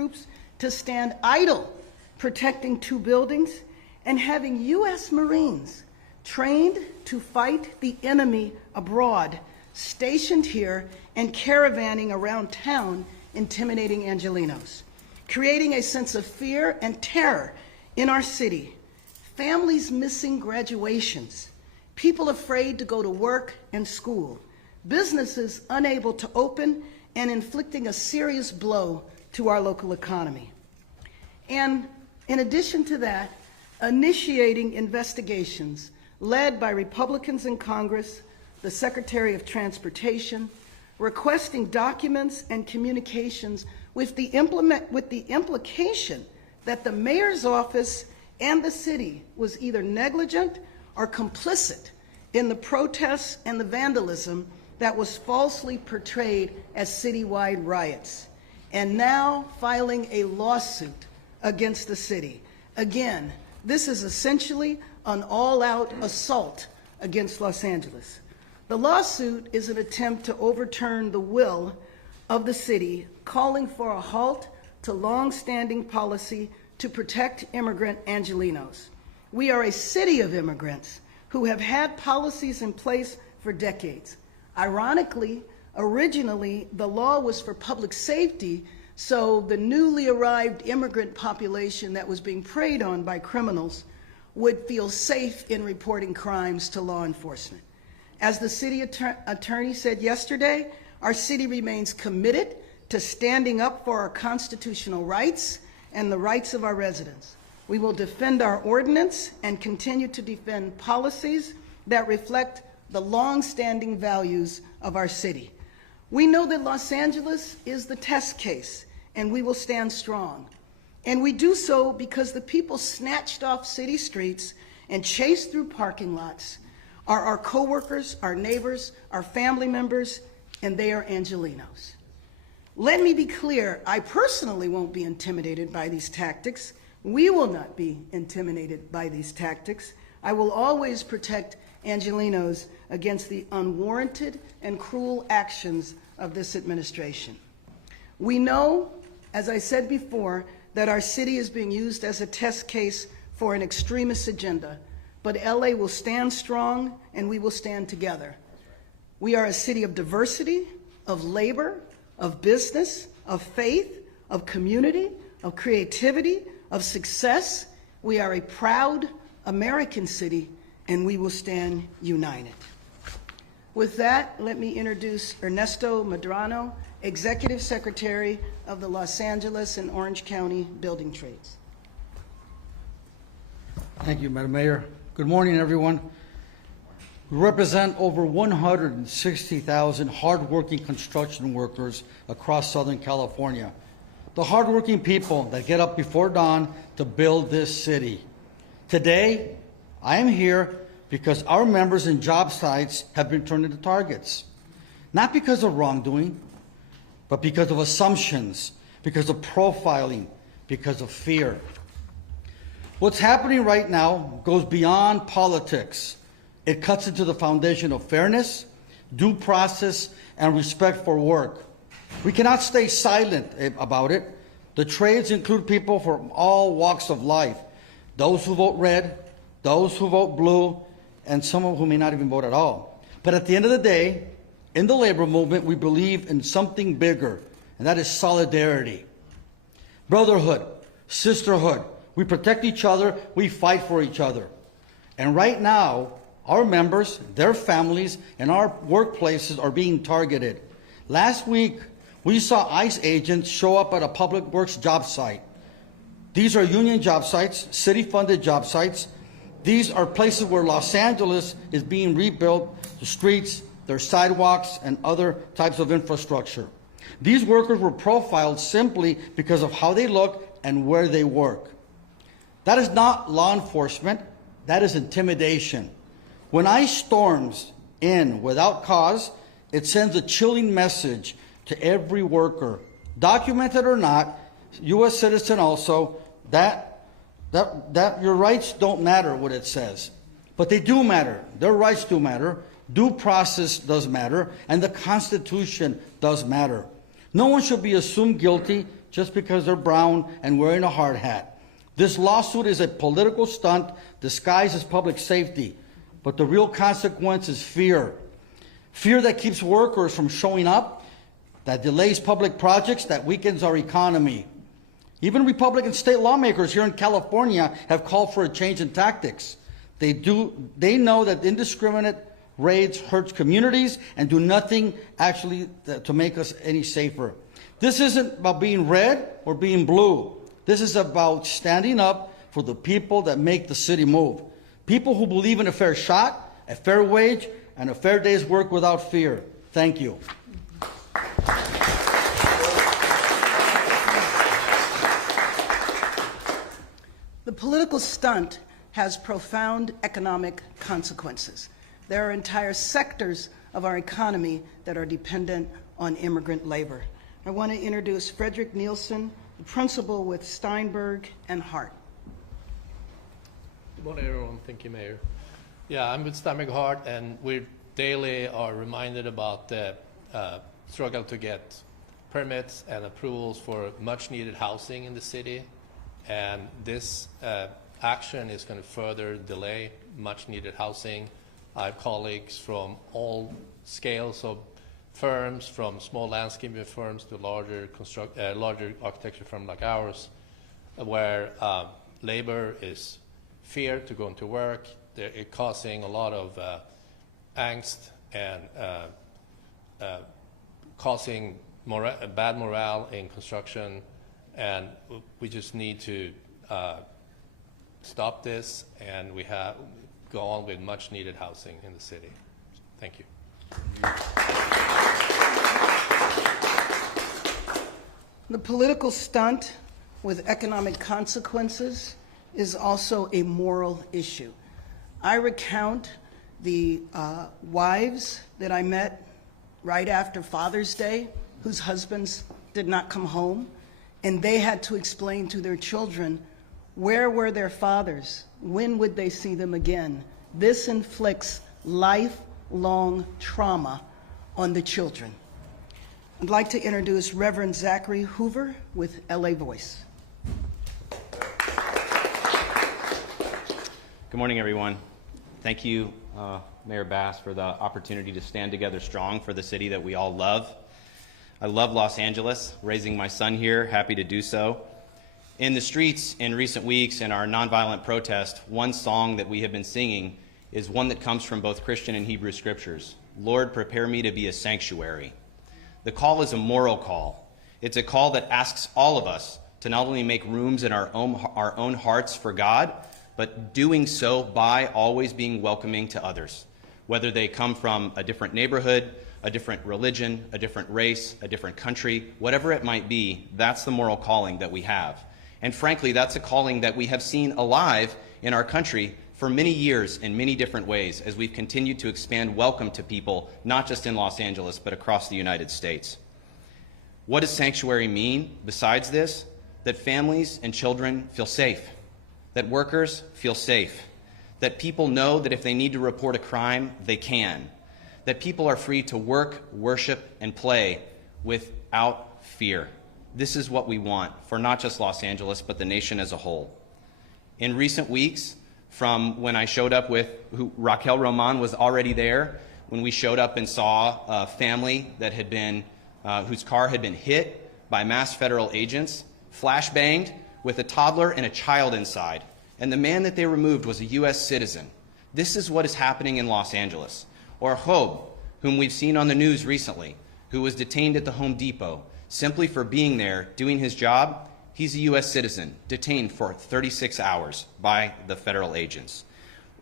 troops to stand idle, protecting 2 buildings, and having U.S. Marines trained to fight the enemy abroad, stationed here and caravanning around town, intimidating Angelenos, creating a sense of fear and terror in our city, families missing graduations, people afraid to go to work and school, businesses unable to open, and inflicting a serious blow to our local economy. And in addition to that, initiating investigations led by Republicans in Congress, the Secretary of Transportation, requesting documents and communications with the implication that the mayor's office and the city was either negligent or complicit in the protests and the vandalism that was falsely portrayed as citywide riots, and now filing a lawsuit against the city. Again, this is essentially an all-out assault against Los Angeles. The lawsuit is an attempt to overturn the will of the city, calling for a halt to long-standing policy to protect immigrant Angelenos. We are a city of immigrants who have had policies in place for decades. Ironically, originally, the law was for public safety, so the newly arrived immigrant population that was being preyed on by criminals would feel safe in reporting crimes to law enforcement. As the city attorney said yesterday, our city remains committed to standing up for our constitutional rights and the rights of our residents. We will defend our ordinance and continue to defend policies that reflect the long-standing values of our city. We know that Los Angeles is the test case, and we will stand strong. And we do so because the people snatched off city streets and chased through parking lots are our coworkers, our neighbors, our family members, and they are Angelenos. Let me be clear, I personally won't be intimidated by these tactics. We will not be intimidated by these tactics. I will always protect Angelenos against the unwarranted and cruel actions of this administration. We know, as I said before, that our city is being used as a test case for an extremist agenda, but LA will stand strong and we will stand together. We are a city of diversity, of labor, of business, of faith, of community, of creativity, of success. We are a proud American city, and we will stand united. With that, let me introduce Ernesto Medrano, Executive Secretary of the Los Angeles and Orange County Building Trades. Thank you, Madam Mayor. Good morning, everyone. We represent over 160,000 hardworking construction workers across Southern California. The hardworking people that get up before dawn to build this city. Today, I am here because our members and job sites have been turned into targets. Not because of wrongdoing, but because of assumptions, because of profiling, because of fear. What's happening right now goes beyond politics. It cuts into the foundation of fairness, due process, and respect for work. We cannot stay silent about it. The trades include people from all walks of life. Those who vote red, those who vote blue, and some of whom may not even vote at all. But at the end of the day, in the labor movement, we believe in something bigger, and that is solidarity. Brotherhood, sisterhood. We protect each other, we fight for each other. And right now, our members, their families, and our workplaces are being targeted. Last week, we saw ICE agents show up at a public works job site. These are union job sites, city-funded job sites. These are places where Los Angeles is being rebuilt, the streets, their sidewalks, and other types of infrastructure. These workers were profiled simply because of how they look and where they work. That is not law enforcement, that is intimidation. When ICE storms in without cause, it sends a chilling message to every worker, documented or not, U.S. citizen also, that your rights don't matter, what it says. But they do matter. Their rights do matter. Due process does matter. And the Constitution does matter. No one should be assumed guilty just because they're brown and wearing a hard hat. This lawsuit is a political stunt disguised as public safety, but the real consequence is fear. Fear that keeps workers from showing up, that delays public projects, that weakens our economy. Even Republican state lawmakers here in California have called for a change in tactics. They know that indiscriminate raids hurts communities and do nothing actually to make us any safer. This isn't about being red or being blue. This is about standing up for the people that make the city move. People who believe in a fair shot, a fair wage, and a fair day's work without fear. Thank you. The political stunt has profound economic consequences. There are entire sectors of our economy that are dependent on immigrant labor. I want to introduce Frederick Nielsen, the principal with Steinberg and Hart. Good morning, everyone. Thank you, Mayor. Yeah, I'm with Steinberg Hart, and we daily are reminded about the struggle to get permits and approvals for much-needed housing in the city. And this action is going to further delay much-needed housing. I have colleagues from all scales of firms, from small landscaping firms to larger architecture firms like ours, where labor is feared to go into work. They're causing a lot of angst and causing bad morale in construction. And we just need to stop this, and we have go on with much needed housing in the city. Thank you. The political stunt with economic consequences is also a moral issue. I recount the wives that I met right after Father's Day whose husbands did not come home, and they had to explain to their children where were their fathers, when would they see them again. This inflicts lifelong trauma on the children. I'd like to introduce Reverend Zachary Hoover with LA Voice. Good morning, everyone. Thank you, Mayor Bass, for the opportunity to stand together strong for the city that we all love. I love Los Angeles, raising my son here, happy to do so. In the streets in recent weeks in our nonviolent protest, one song that we have been singing is one that comes from both Christian and Hebrew scriptures. Lord, prepare me to be a sanctuary. The call is a moral call. It's a call that asks all of us to not only make rooms in our own hearts for God, but doing so by always being welcoming to others, whether they come from a different neighborhood, a different religion, a different race, a different country, whatever it might be. That's the moral calling that we have. And frankly, that's a calling that we have seen alive in our country for many years in many different ways as we've continued to expand welcome to people, not just in Los Angeles, but across the United States. What does sanctuary mean besides this? That families and children feel safe, that workers feel safe, that people know that if they need to report a crime, they can, that people are free to work, worship, and play without fear. This is what we want for not just Los Angeles, but the nation as a whole. In recent weeks, from when I showed up with, Raquel Roman was already there, when we showed up and saw a family that had been, whose car had been hit by masked federal agents, flashbanged with a toddler and a child inside. And the man that they removed was a U.S. citizen. This is what is happening in Los Angeles. Or Job, whom we've seen on the news recently, who was detained at the Home Depot simply for being there, doing his job. He's a U.S. citizen, detained for 36 hours by the federal agents.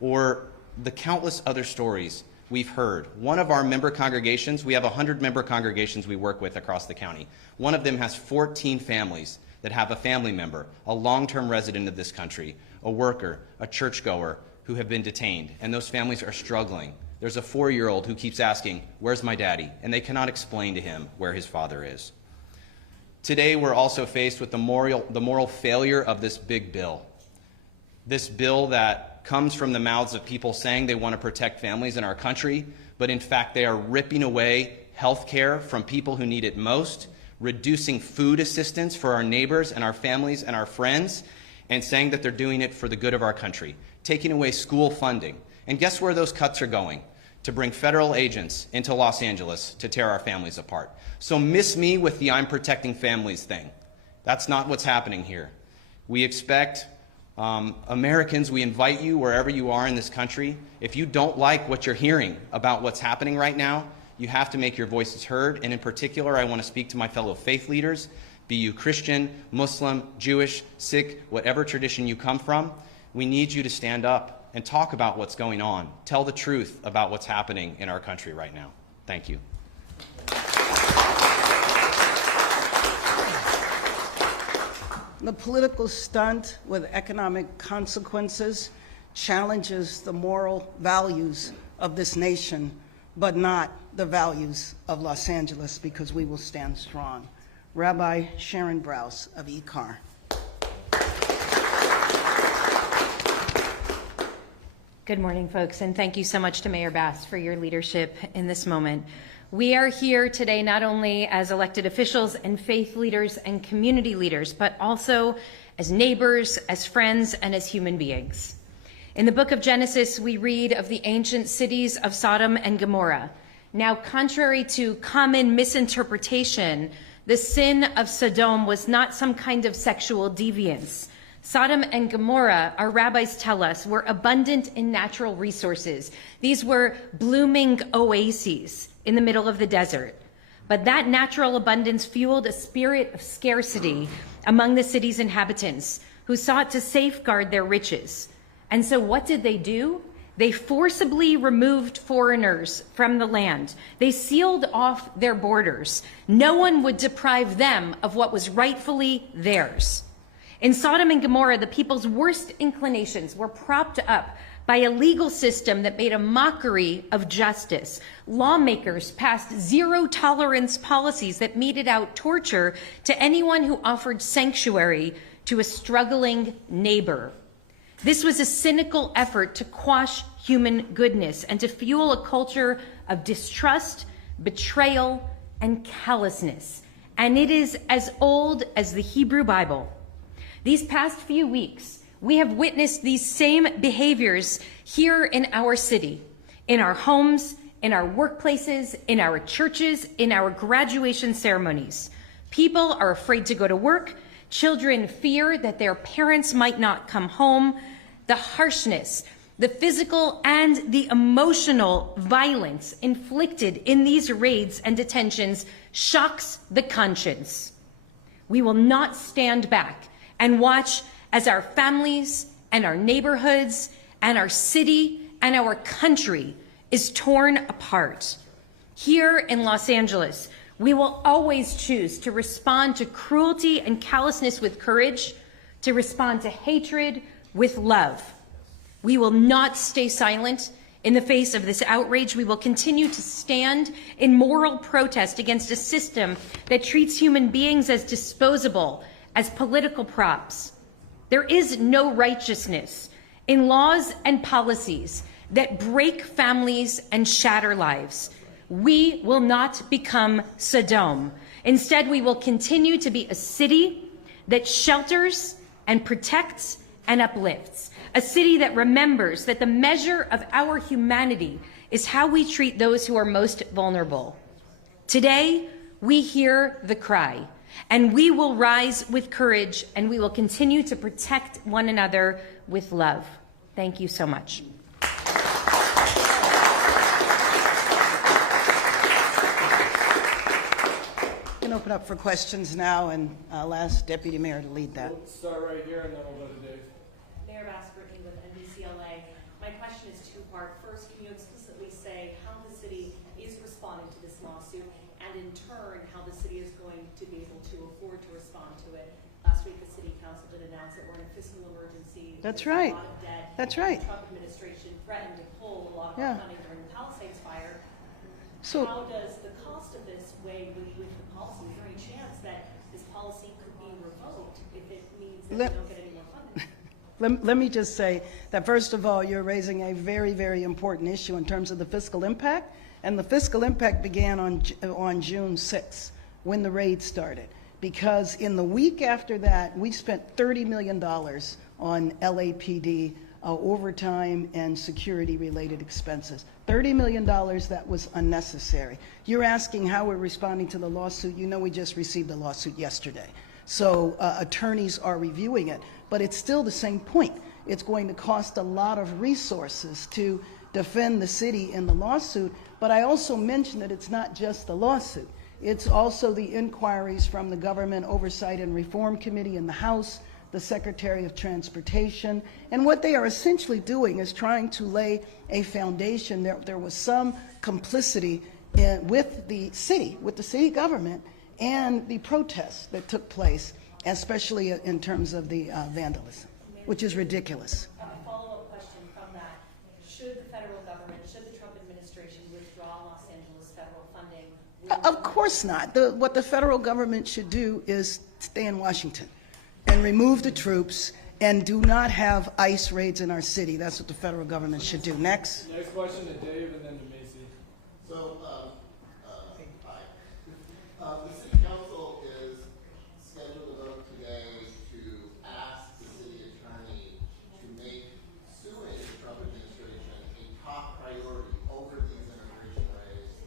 Or the countless other stories we've heard. One of our member congregations, we have 100 member congregations we work with across the county. One of them has 14 families that have a family member, a long-term resident of this country, a worker, a churchgoer, who have been detained, and those families are struggling. There's a 4-year-old who keeps asking, "Where's my daddy?" And they cannot explain to him where his father is. Today, we're also faced with the moral failure of this big bill. This bill that comes from the mouths of people saying they want to protect families in our country, but in fact, they are ripping away health care from people who need it most, reducing food assistance for our neighbors and our families and our friends, and saying that they're doing it for the good of our country, taking away school funding. And guess where those cuts are going? To bring federal agents into Los Angeles to tear our families apart. So miss me with the I'm protecting families thing. That's not what's happening here. We expect Americans, we invite you wherever you are in this country. If you don't like what you're hearing about what's happening right now, you have to make your voices heard. And in particular, I want to speak to my fellow faith leaders, be you Christian, Muslim, Jewish, Sikh, whatever tradition you come from. We need you to stand up and talk about what's going on. Tell the truth about what's happening in our country right now. Thank you. The political stunt with economic consequences challenges the moral values of this nation, but not the values of Los Angeles, because we will stand strong. Rabbi Sharon Brous of ECAR. Good morning, folks, and thank you so much to Mayor Bass for your leadership in this moment. We are here today not only as elected officials and faith leaders and community leaders, but also as neighbors, as friends, and as human beings. In the book of Genesis, we read of the ancient cities of Sodom and Gomorrah. Now, contrary to common misinterpretation, the sin of Sodom was not some kind of sexual deviance. Sodom and Gomorrah, our rabbis tell us, were abundant in natural resources. These were blooming oases in the middle of the desert. But that natural abundance fueled a spirit of scarcity among the city's inhabitants, who sought to safeguard their riches. And so what did they do? They forcibly removed foreigners from the land. They sealed off their borders. No one would deprive them of what was rightfully theirs. In Sodom and Gomorrah, the people's worst inclinations were propped up by a legal system that made a mockery of justice. Lawmakers passed zero-tolerance policies that meted out torture to anyone who offered sanctuary to a struggling neighbor. This was a cynical effort to quash human goodness and to fuel a culture of distrust, betrayal, and callousness. And it is as old as the Hebrew Bible. These past few weeks, we have witnessed these same behaviors here in our city, in our homes, in our workplaces, in our churches, in our graduation ceremonies. People are afraid to go to work. Children fear that their parents might not come home. The harshness, the physical and the emotional violence inflicted in these raids and detentions shocks the conscience. We will not stand back and watch as our families and our neighborhoods and our city and our country is torn apart. Here in Los Angeles, we will always choose to respond to cruelty and callousness with courage, to respond to hatred with love. We will not stay silent in the face of this outrage. We will continue to stand in moral protest against a system that treats human beings as disposable, as political props. There is no righteousness in laws and policies that break families and shatter lives. We will not become Sodom. Instead, we will continue to be a city that shelters and protects and uplifts, a city that remembers that the measure of our humanity is how we treat those who are most vulnerable. Today, we hear the cry, and we will rise with courage, and we will continue to protect one another with love. Thank you so much. We can open up for questions now, and I'll ask Deputy Mayor to lead that. We'll start right here, and then we'll go to Dave. Mayor Bass Brittany with NBCLA. My question is two-part. First, can you explicitly say how the city is responding to this lawsuit, and in turn, how the city is going to be able to afford to respond to it? Last week, the city council did announce that we're in a fiscal emergency. That's There's right. A lot of debt. That's right. The Trump administration threatened to pull a lot of Yeah. our funding during the Palisades fire. So, How does the cost of this weigh with the policy? Is there any chance that this policy could be revoked if it means that Let- we don't get any more funding? let me just say that, first of all, you're raising a very, very important issue in terms of the fiscal impact, and the fiscal impact began on June 6th. when the raid started, because in the week after that, we spent $30 million on LAPD overtime and security-related expenses. $30 million that was unnecessary. You're asking how we're responding to the lawsuit. You know we just received a lawsuit yesterday. So attorneys are reviewing it, but it's still the same point. It's going to cost a lot of resources to defend the city in the lawsuit, but I also mentioned that it's not just the lawsuit. It's also the inquiries from the Government Oversight and Reform Committee in the House, the Secretary of Transportation, and what they are essentially doing is trying to lay a foundation. There was some complicity with the city government, and the protests that took place, especially in terms of the vandalism, which is ridiculous. A follow-up question from that. Should the federal government, should the Trump administration withdraw Los Angeles federal funding? Of course not. What the federal government should do is stay in Washington and remove the troops and do not have ICE raids in our city. That's what the federal government should do. Next. Next question to Dave and then to Macy. So, hi. The city council is scheduled to vote today to ask the city attorney to make suing the Trump administration a top priority over these immigration raids.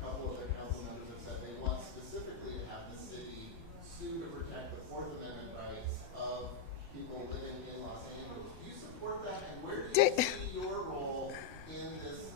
A couple of their council members have said they want specifically to have the city sue to protect the Fourth Amendment rights of people living in Los Angeles. Do you support that? And where do you see your role in this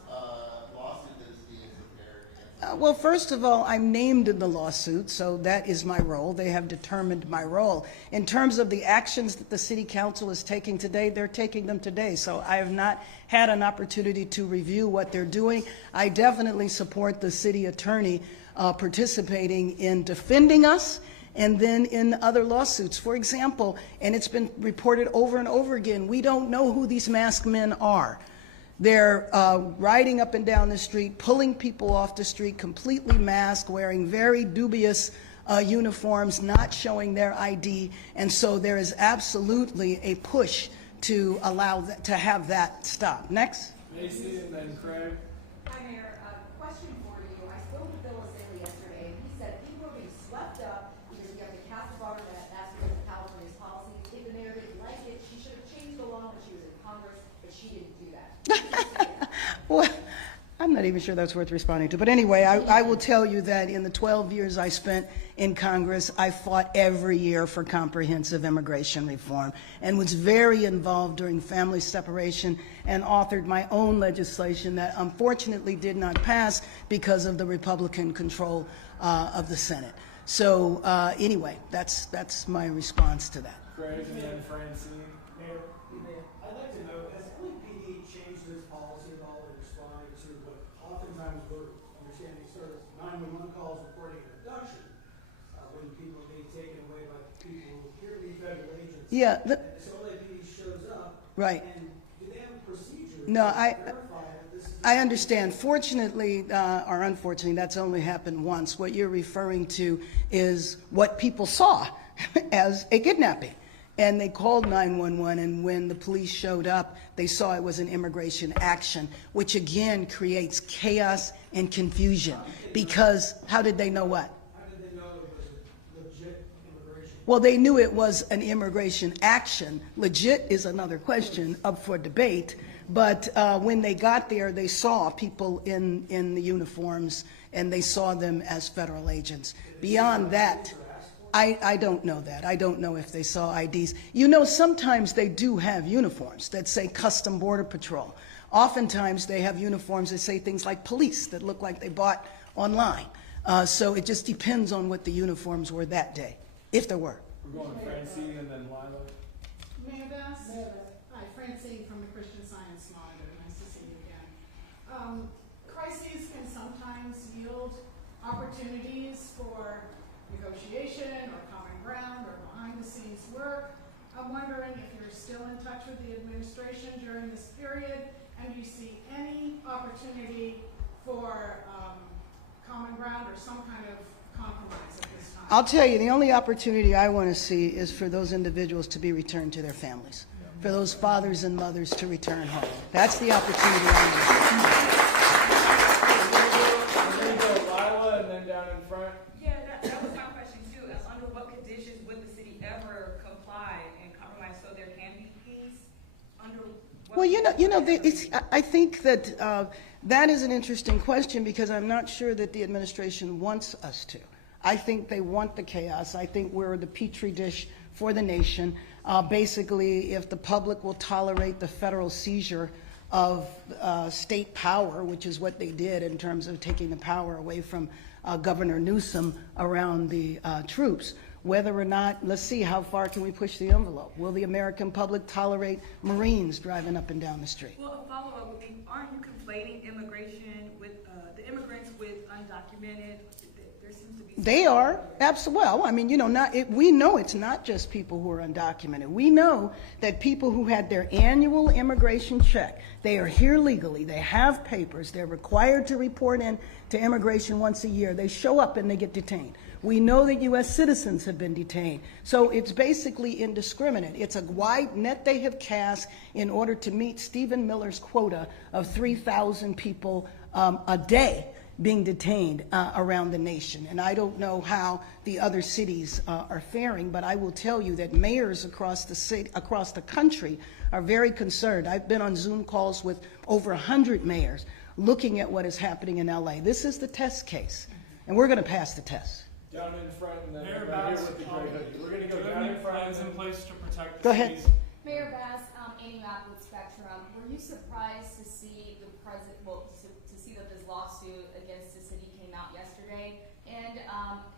lawsuit that is being prepared against? Well, first of all, I'm named in the lawsuit, so that is my role. They have determined my role. In terms of the actions that the city council is taking today, they're taking them today. So I have not had an opportunity to review what they're doing. I definitely support the city attorney participating in defending us and then in other lawsuits. For example, and it's been reported over and over again, we don't know who these masked men are. They're riding up and down the street, pulling people off the street, completely masked, wearing very dubious uniforms, not showing their ID. And so there is absolutely a push to allow that, to have that stop. Next. Macy and then Craig. Hi, Mayor. Question for you. I spoke to Bill Azalea yesterday, and he said people are being swept up because we have the cast water that's because of California's policy. If the mayor didn't like it, she should have changed the law when she was in Congress, but she didn't do that. Well, I'm not even sure that's worth responding to. But anyway, I will tell you that in the 12 years I spent in Congress, I fought every year for comprehensive immigration reform and was very involved during family separation and authored my own legislation that unfortunately did not pass because of the Republican control of the Senate. So anyway, that's my response to that. Craig and then Francine. Mayor, I'd like to know, has LAPD changed its policy at all in responding to what oftentimes we're understanding sort of 911 calls reporting an abduction when people are being taken away by people who appear to be federal agents? Yeah. So LAPD shows up. Right. And do they have a procedure No, to verify that this is... I understand. Fortunately, or unfortunately, that's only happened once. What you're referring to is what people saw as a kidnapping. And they called 911, and when the police showed up, they saw it was an immigration action, which again creates chaos and confusion. Because how did they know what? How did they know it was a legit immigration? Well, they knew it was an immigration action. Legit is another question up for debate. But when they got there, they saw people in the uniforms, and they saw them as federal agents. Beyond that, I don't know that. I don't know if they saw IDs. You know, sometimes they do have uniforms that say Custom Border Patrol. Oftentimes they have uniforms that say things like police that look like they bought online. So it just depends on what the uniforms were that day, if there were. We're going Francine and then Lila. Mayor Bass? Hi, Francine from the Christian Science Monitor. Nice to see you again. Crises can sometimes yield opportunities for negotiation or common ground or behind-the-scenes work. I'm wondering if you're still in touch with the administration during this period, and do you see any opportunity for common ground or some kind of compromise at this time? I'll tell you, the only opportunity I want to see is for those individuals to be returned to their families, for those fathers and mothers to return home. That's the opportunity I want. We're going to go Lila and then down in front. Yeah, that under. Well, I think that that is an interesting question because I'm not sure that the administration wants us to. I think they want the chaos. I think we're the petri dish for the nation. Basically, if the public will tolerate the federal seizure of state power, which is what they did in terms of taking the power away from Governor Newsom around the troops, whether or not, let's see, how far can we push the envelope? Will the American public tolerate Marines driving up and down the street? Well, a follow-up would be, aren't you conflating immigration with, the immigrants with undocumented? There seems to be. They are, absolutely. Well, I mean, we know it's not just people who are undocumented. We know that people who had their annual immigration check, they are here legally, they have papers, they're required to report in to immigration once a year. They show up and they get detained. We know that U.S. citizens have been detained. So it's basically indiscriminate. It's a wide net they have cast in order to meet Stephen Miller's quota of 3,000 people a day being detained around the nation. And I don't know how the other cities are faring, but I will tell you that mayors across the country are very concerned. I've been on Zoom calls with over 100 mayors looking at what is happening in LA. This is the test case, and we're going to pass the test. Down in front and then Mayor right here Bass, with the gray hoodie. We're gonna do go you have down any in front plans and in place to protect Go the ahead. city's? Mayor Bass, Amy Mapp with Spectrum. Were you surprised to see to see that this lawsuit against the city came out yesterday? And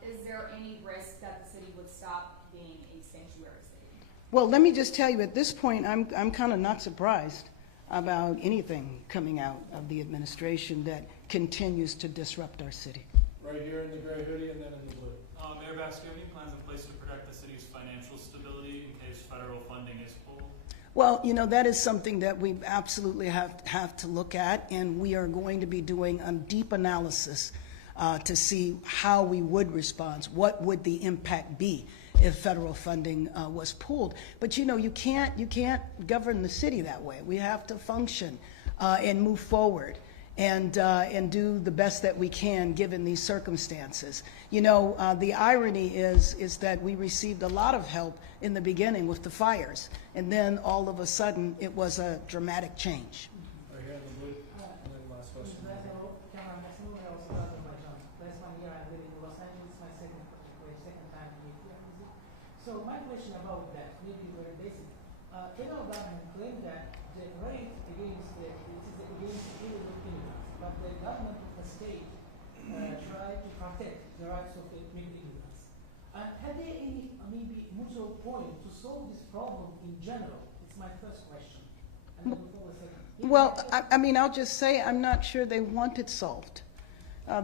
is there any risk that the city would stop being a sanctuary city? Well, let me just tell you, at this point, I'm kind of not surprised about anything coming out of the administration that continues to disrupt our city. right here in the gray hoodie and then in the blue. Mayor Bass, do you have any plans in place to protect the city's financial stability in case federal funding is pulled? Well, that is something that we absolutely have to look at, and we are going to be doing a deep analysis to see how we would respond. What would the impact be if federal funding was pulled? But you can't govern the city that way. We have to function and move forward and do the best that we can given these circumstances. The irony is that we received a lot of help in the beginning with the fires, and then all of a sudden it was a dramatic change. Right here in the blue. And then last question. Last 1 year I live in Los Angeles, my second time in here. So my question about that, maybe very basic. Federal government claimed that the rate against illegal immigrants, but the government of the state tried to protect the rights of the immigrants. Had there any maybe mutual point to solve this problem in general? It's my first question. And then before the second. Well, I'll just say I'm not sure they want it solved.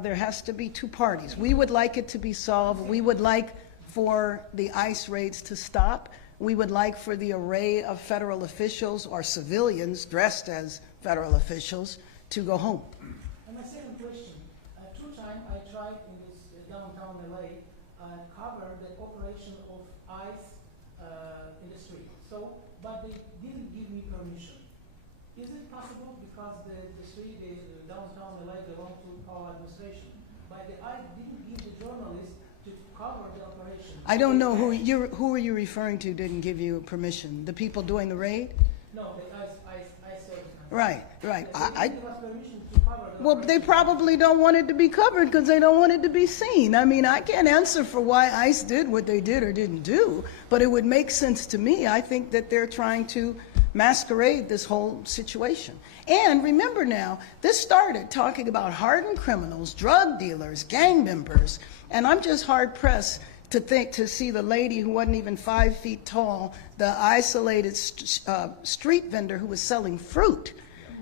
There has to be two parties. We would like it to be solved. We would like for the ICE raids to stop. We would like for the array of federal officials or civilians dressed as federal officials to go home. And my second question, two times I tried in this downtown LA cover the operation of ICE in the street. So, but they didn't give me permission. Is it possible because the street is downtown LA belong to our administration, but the ICE didn't give the journalists to cover the operation? I don't know who are you referring to didn't give you permission? The people doing the raid? No, the ICE service. Right. They didn't give us permission to cover the Well, they probably don't want it to be covered because they don't want it to be seen. I can't answer for why ICE did what they did or didn't do, but it would make sense to me. I think that they're trying to masquerade this whole situation. And remember now, this started talking about hardened criminals, drug dealers, gang members, and I'm just hard-pressed to see the lady who wasn't even 5 feet tall, the isolated street vendor who was selling fruit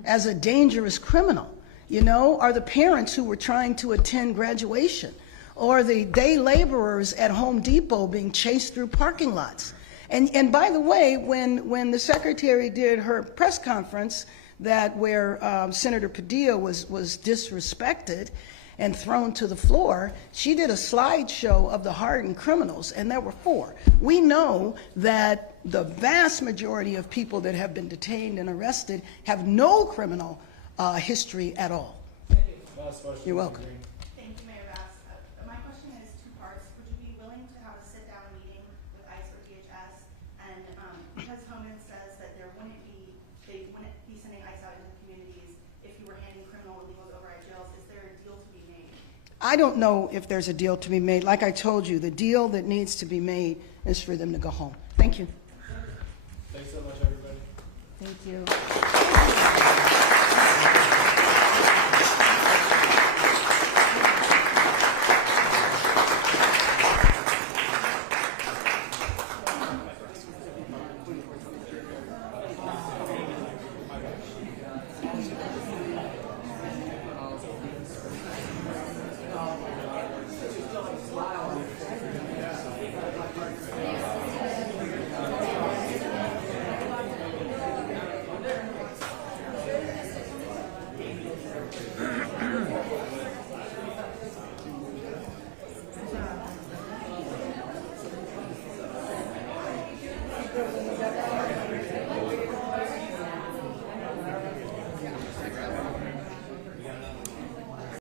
as a dangerous criminal, or the parents who were trying to attend graduation, or the day laborers at Home Depot being chased through parking lots. And by the way, when the secretary did her press conference where Senator Padilla was disrespected and thrown to the floor, she did a slideshow of the hardened criminals, and there were 4. We know that the vast majority of people that have been detained and arrested have no criminal history at all. Last question. You're welcome. Thank you, Mayor Bass. My question is 2 parts. Would you be willing to have a sit-down meeting with ICE or DHS? And because Honan says that there wouldn't be I don't know if there's a deal to be made. Like I told you, the deal that needs to be made is for them to go home. Thank you. Thanks so much, everybody. Thank you.